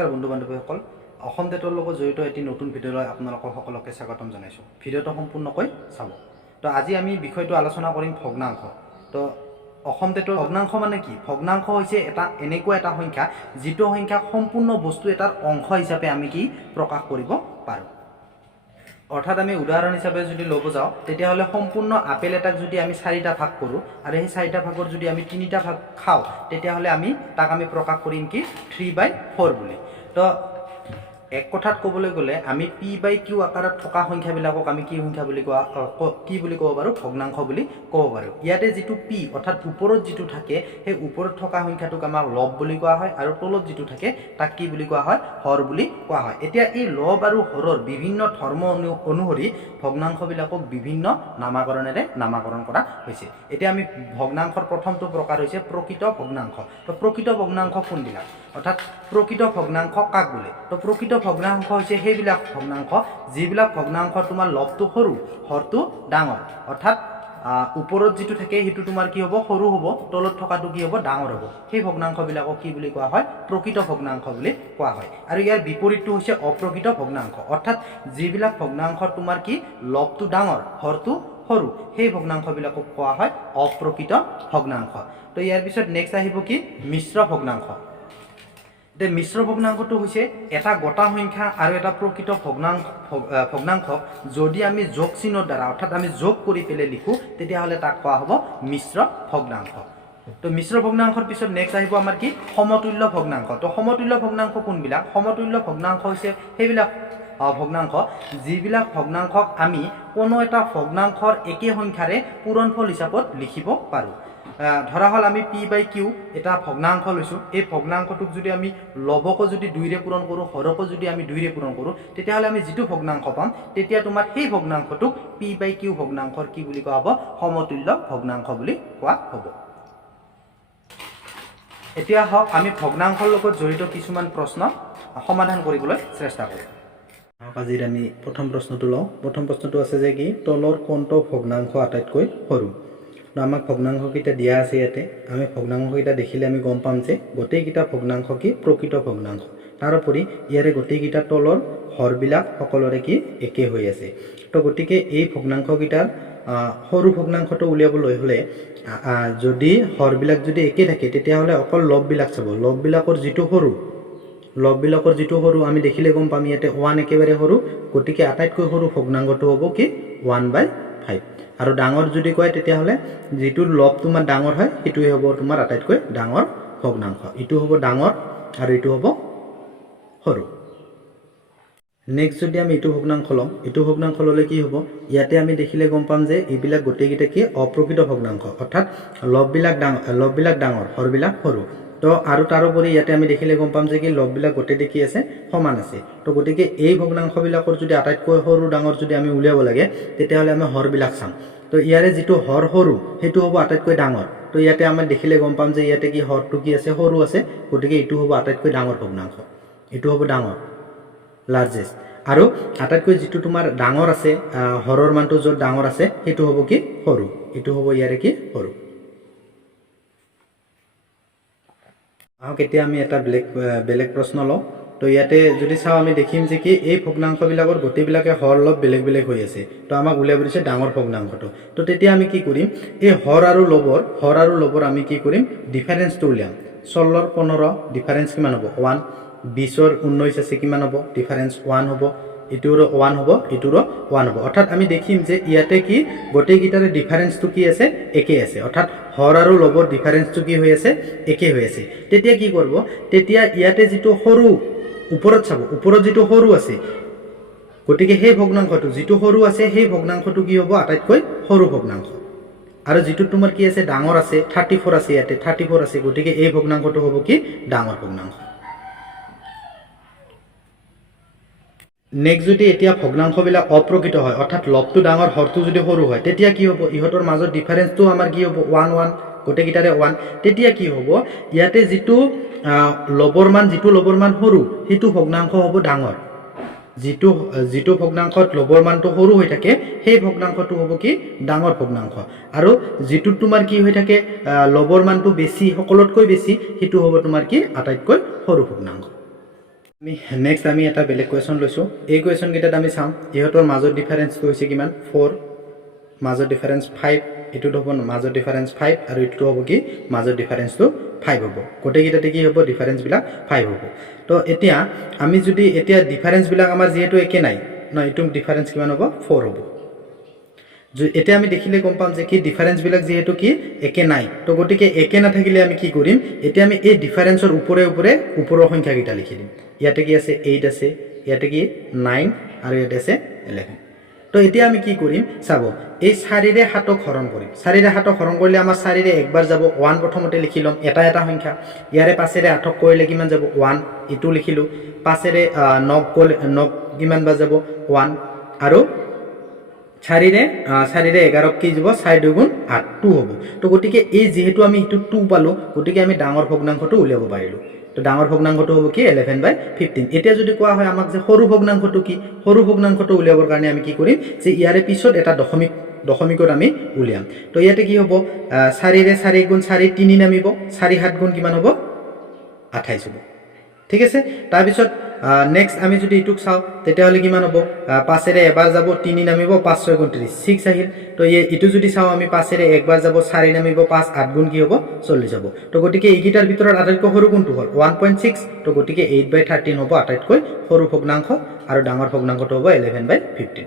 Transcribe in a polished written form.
নমস্কাৰ বন্ধু বান্ধৱীসকল অসম টেটৰ লগত জড়িত এটি নতুন ভিডিঅ'লৈ আপোনালোকক সকলোকে স্বাগতম জনাইছোঁ ভিডিঅ'টো সম্পূৰ্ণকৈ চাব তো আজি আমি বিষয়টো আলোচনা কৰিম ভগ্নাংশ তো অসম টেটৰ ভগ্নাংশ মানে কি ভগ্নাংশ হৈছে এটা এনেকুৱা এটা সংখ্যা যিটো সংখ্যা সম্পূৰ্ণ বস্তু এটাৰ অংশ হিচাপে আমি কি প্ৰকাশ কৰিব পাৰোঁ অৰ্থাৎ আমি উদাহৰণ হিচাপে যদি ল'ব যাওঁ তেতিয়াহ'লে সম্পূৰ্ণ আপেল এটাক যদি আমি 4টা ভাগ কৰোঁ আৰু সেই 4টা ভাগৰ যদি আমি 3টা ভাগ খাওঁ তেতিয়াহ'লে আমি তাক আমি প্ৰকাশ কৰিম কি 3/4 বুলি তো এক কথাত ক'বলৈ গ'লে আমি p/q আকাৰত থকা সংখ্যাবিলাকক আমি কি সংখ্যা বুলি ক'ব পাৰোঁ ভগ্নাংশ বুলি ক'ব পাৰোঁ ইয়াতে যিটো p অৰ্থাৎ ওপৰত যিটো থাকে সেই ওপৰত থকা সংখ্যাটোক আমাৰ লব বুলি কোৱা হয় আৰু তলত যিটো থাকে তাক কি বুলি কোৱা হয় হৰ বুলি কোৱা হয় এতিয়া এই লব আৰু হৰৰ বিভিন্ন ধৰ্ম অনুসৰি ভগ্নাংশবিলাকক বিভিন্ন নামাকৰণেৰে নামাকৰণ কৰা হৈছে এতিয়া আমি ভগ্নাংশৰ প্ৰথমটো প্ৰকাৰ হৈছে প্ৰকৃত ভগ্নাংশ তো প্ৰকৃত ভগ্নাংশ কোনবিলাক অৰ্থাৎ প্ৰকৃত ভগ্নাংশ কাক বোলে তো প্ৰকৃত ভগ্নাংশ হৈছে সেইবিলাক ভগ্নাংশ যিবিলাক ভগ্নাংশ তোমাৰ লবটো সৰু হৰটো ডাঙৰ অৰ্থাৎ ওপৰত যিটো থাকে সেইটো তোমাৰ কি হ'ব সৰু হ'ব তলত থকাটো কি হ'ব ডাঙৰ হ'ব সেই ভগ্নাংশবিলাকক কি বুলি কোৱা হয় প্ৰকৃত ভগ্নাংশ বুলি কোৱা হয় আৰু ইয়াৰ বিপৰীতটো হৈছে অপ্ৰকৃত ভগ্নাংশ অৰ্থাৎ যিবিলাক ভগ্নাংশ তোমাৰ কি লবটো ডাঙৰ হৰটো সৰু সেই ভগ্নাংশবিলাকক কোৱা হয় অপ্ৰকৃত ভগ্নাংশ তো ইয়াৰ পিছত নেক্সট আহিব কি মিশ্ৰ ভগ্নাংশ মিশ্ৰ ভগ্নাংশটো হৈছে এটা গটা সংখ্যা আৰু এটা প্ৰকৃত ভগ্নাংশক যদি আমি যোগ চিহ্নৰ দ্বাৰা অৰ্থাৎ আমি যোগ কৰি পেলাই লিখোঁ তেতিয়াহ'লে তাক কোৱা হ'ব মিশ্ৰ ভগ্নাংশ তো মিশ্ৰ ভগ্নাংশৰ পিছত নেক্সট আহিব আমাৰ কি সমতুল্য ভগ্নাংশ তো সমতুল্য ভগ্নাংশ কোনবিলাক সমতুল্য ভগ্নাংশ হৈছে সেইবিলাক ভগ্নাংশ যিবিলাক ভগ্নাংশক আমি কোনো এটা ভগ্নাংশৰ একে সংখ্যাৰে পূৰণফল হিচাপত লিখিব পাৰোঁ ধৰা হল আমি p/q এটা ভগ্নাংশ লৈছোঁ এই ভগ্নাংশটোক যদি আমি লবকো যদি 2ৰে পূৰণ কৰোঁ হৰকো যদি আমি 2ৰে পূৰণ কৰোঁ তেতিয়াহ'লে আমি যিটো ভগ্নাংশ পাম তেতিয়া তোমাৰ সেই ভগ্নাংশটোক p/q ভগ্নাংশৰ কি বুলি কোৱা হ'ব সমতুল্য ভগ্নাংশ বুলি কোৱা হ'ব এতিয়া হওক আমি ভগ্নাংশৰ লগত জড়িত কিছুমান প্ৰশ্ন সমাধান কৰিবলৈ চেষ্টা কৰিম আজিৰ আমি প্ৰথম প্ৰশ্নটো লওঁ প্ৰথম প্ৰশ্নটো আছে যে কি তলৰ কোনটো ভগ্নাংশ আটাইতকৈ সৰু আমাক ভগ্নাংশকেইটা দিয়া আছে ইয়াতে আমি ভগ্নাংশকেইটা দেখিলে আমি গম পাম যে গোটেইকেইটা ভগ্নাংশ কি প্ৰকৃত ভগ্নাংশ তাৰোপৰি ইয়াৰে গোটেইকেইটা তলৰ হৰবিলাক সকলোৰে কি একে হৈ আছে তো গতিকে এই ভগ্নাংশকেইটাৰ সৰু ভগ্নাংশটো উলিয়াবলৈ হ'লে যদি হৰবিলাক যদি একে থাকে তেতিয়াহ'লে অকল লববিলাক চাব লববিলাকৰ যিটো সৰু আমি দেখিলে গম পাম ইয়াতে 1 একেবাৰে সৰু গতিকে আটাইতকৈ সৰু ভগ্নাংশটো হ'ব কি 1/5 আৰু ডাঙৰ যদি কয় তেতিয়াহ'লে যিটো লব তোমাৰ ডাঙৰ হয় সেইটোৱে হ'ব তোমাৰ আটাইতকৈ ডাঙৰ ভগ্নাংশ ইটো হ'ব ডাঙৰ আৰু ইটো হ'ব সৰু নেক্সট যদি আমি ইটো ভগ্নাংশ লওঁ ইটো ভগ্নাংশ ল'লে কি হ'ব ইয়াতে আমি দেখিলে গম পাম যে এইবিলাক গোটেইকেইটা কি অপ্ৰকৃত ভগ্নাংশ অৰ্থাৎ লববিলাক ডাঙৰ হৰবিলাক সৰু তো আৰু তাৰোপৰি ইয়াতে আমি দেখিলে গম পাম যে কি লববিলাক গোটেইতে কি আছে সমান আছে তো গতিকে এই ভগ্নাংশবিলাকৰ যদি আটাইতকৈ সৰু ডাঙৰ যদি আমি উলিয়াব লাগে তেতিয়াহ'লে আমি হৰবিলাক চাম তো ইয়াৰে যিটো হৰ সৰু সেইটো হ'ব আটাইতকৈ ডাঙৰ তো ইয়াতে আমি দেখিলে গম পাম যে ইয়াতে কি হৰটো কি আছে সৰু আছে গতিকে এইটো হ'ব আটাইতকৈ ডাঙৰ ভগ্নাংশ এইটো হ'ব ডাঙৰ লাৰ্জেষ্ট আৰু আটাইতকৈ যিটো তোমাৰ ডাঙৰ আছে হৰৰ মানটো য'ত ডাঙৰ আছে সেইটো হ'ব কি সৰু এইটো হ'ব ইয়াৰে কি সৰু এতিয়া আমি এটা বেলেগ প্ৰশ্ন লওঁ তো ইয়াতে যদি চাওঁ আমি দেখিম যে কি এই ভগ্নাংশবিলাকৰ গোটেইবিলাকে হৰ লব বেলেগ হৈ আছে তো আমাক উলিয়াব দিছে ডাঙৰ ভগ্নাংশটো তো তেতিয়া আমি কি কৰিম এই হৰ আৰু লবৰ আমি কি কৰিম ডিফাৰেঞ্চটো উলিয়াম 16 15 ডিফাৰেঞ্চ কিমান হ'ব 1 20 19 আছে কিমান হ'ব ডিফাৰেঞ্চ 1 হ'ব ইটোৰো 1 হ'ব ইটোৰো 1 হ'ব অৰ্থাৎ আমি দেখিম যে ইয়াতে কি গোটেইকেইটাৰে ডিফাৰেঞ্চটো কি আছে একে আছে অৰ্থাৎ হৰ আৰু লবৰ ডিফাৰেঞ্চটো কি হৈ আছে একে হৈ আছে তেতিয়া কি কৰিব তেতিয়া ইয়াতে যিটো সৰু ওপৰত চাব ওপৰত যিটো সৰু আছে গতিকে সেই ভগ্নাংশটো যিটো সৰু আছে সেই ভগ্নাংশটো কি হ'ব আটাইতকৈ সৰু ভগ্নাংশ আৰু যিটো তোমাৰ কি আছে ডাঙৰ আছে 34 আছে ইয়াতে 34 আছে গতিকে এই ভগ্নাংশটো হ'ব কি ডাঙৰ ভগ্নাংশ নেক্সট যদি এতিয়া ভগ্নাংশবিলাক অপ্ৰকৃত হয় অৰ্থাৎ লবটো ডাঙৰ হৰটো যদি সৰু হয় তেতিয়া কি হ'ব ইহঁতৰ মাজত ডিফাৰেঞ্চটো আমাৰ কি হ'ব 1 1 গোটেইকেইটাৰে 1 তেতিয়া কি হ'ব ইয়াতে যিটো লবৰ মান সৰু সেইটো ভগ্নাংশ হ'ব ডাঙৰ যিটো ভগ্নাংশত লবৰ মানটো সৰু হৈ থাকে সেই ভগ্নাংশটো হ'ব কি ডাঙৰ ভগ্নাংশ আৰু যিটো তোমাৰ কি হৈ থাকে লবৰ মানটো বেছি সকলোতকৈ বেছি সেইটো হ'ব তোমাৰ কি আটাইতকৈ সৰু ভগ্নাংশ আমি নেক্সট আমি এটা বেলেগ কুৱেশ্যন লৈছোঁ। এই কুৱেশ্যনকেইটাত আমি চাম ইহঁতৰ মাজৰ ডিফাৰেঞ্চটো হৈছে কিমান 4, মাজৰ ডিফাৰেঞ্চ 5, এইটোত হ'ব মাজৰ ডিফাৰেঞ্চ 5 আৰু এইটো হ'ব কি মাজৰ ডিফাৰেঞ্চটো 5 হ'ব। গোটেইকেইটাতে কি হ'ব ডিফাৰেঞ্চবিলাক 5 হ'ব। তো এতিয়া আমি যদি এতিয়া ডিফাৰেঞ্চবিলাক আমাৰ যিহেতু একে নাই ন, এইটো ডিফাৰেঞ্চ কিমান হ'ব 4 হ'ব। এতিয়া আমি দেখিলে গম পাম যে কি ডিফাৰেঞ্চবিলাক যিহেতু কি একে নাই, তো গতিকে একে নাথাকিলে আমি কি কৰিম, এতিয়া আমি এই ডিফাৰেঞ্চৰ ওপৰে ওপৰে ওপৰৰ সংখ্যাকেইটা লিখি দিম। ইয়াতে কি আছে 8 আছে, ইয়াতে কি 9 আৰু ইয়াতে আছে 11। তো এতিয়া আমি কি কৰিম চাব, এই 4ৰে 7ক হৰণ কৰিম। 4ৰে 7ক হৰণ কৰিলে আমাৰ 4ৰে একবাৰ যাব 1, প্ৰথমতে লিখি ল'ম এটা এটা সংখ্যা। ইয়াৰে 5ৰে 8ক কৰিলে কিমান যাব 1, এইটো লিখিলোঁ। 5ৰে 9 কৰিলে 9 কিমান বাৰ যাব 1, আৰু 4ৰে 11ক কি যাব 4 2 গুণ 8, 2 হ'ব। তো গতিকে এই যিহেতু আমি এইটো 2 পালোঁ, গতিকে আমি ডাঙৰ ভগ্নাংশটো উলিয়াব পাৰিলোঁ। তো ডাঙৰ ভগ্নাংশটো হ'ব কি 11/15। এতিয়া যদি কোৱা হয় আমাক যে সৰু ভগ্নাংশটো কি, সৰু ভগ্নাংশটো উলিয়াবৰ কাৰণে আমি কি কৰিম যে ইয়াৰে পিছত এটা দশমিকত আমি উলিয়াম। তো ইয়াতে কি হ'ব 4ৰে 4 গুণ 4 3 নামিব, 4 7 গুণ কিমান হ'ব 28 হ'ব। ঠিক আছে। তাৰপিছত নেক্সট আমি যদি এইটোক চাওঁ তেতিয়াহ'লে কিমান হ'ব 5ৰে এবাৰ যাব 3 নামিব, 5 6 গুণ 30 6 আহিল। তো এইটো যদি চাওঁ আমি 5ৰে একবাৰ যাব 4 নামিব, 5 8 গুণ কি হ'ব 40 হ'ব। তো গতিকে এইকেইটাৰ ভিতৰত আটাইতকৈ সৰু কোনটো হ'ল 1.6। তো গতিকে 8/13 হ'ব আটাইতকৈ সৰু ভগ্নাংশ, আৰু ডাঙৰ ভগ্নাংশটো হ'ব 11/15।